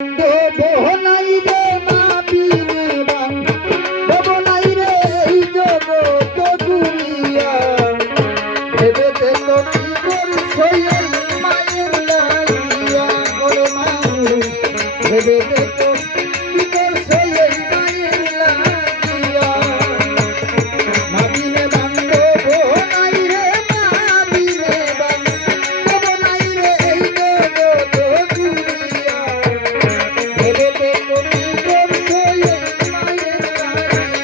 বহনাই রে মাবিনে বান্ধব নাই রে এই জগৎ দুনিয়া ভেবে দেখো কি করছো এই মায়ের লাগিয়া ওরে মানুষ ভেবে দেখো কি করছো এই মায়ের লাগিয়া মাবিনে বান্ধব নাই রে মাবিনে বান্ধব নাই রে এই জগৎ দুনিয়া ভেবে দেখো কি করছো এই মায়ের লাগিয়া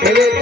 Ele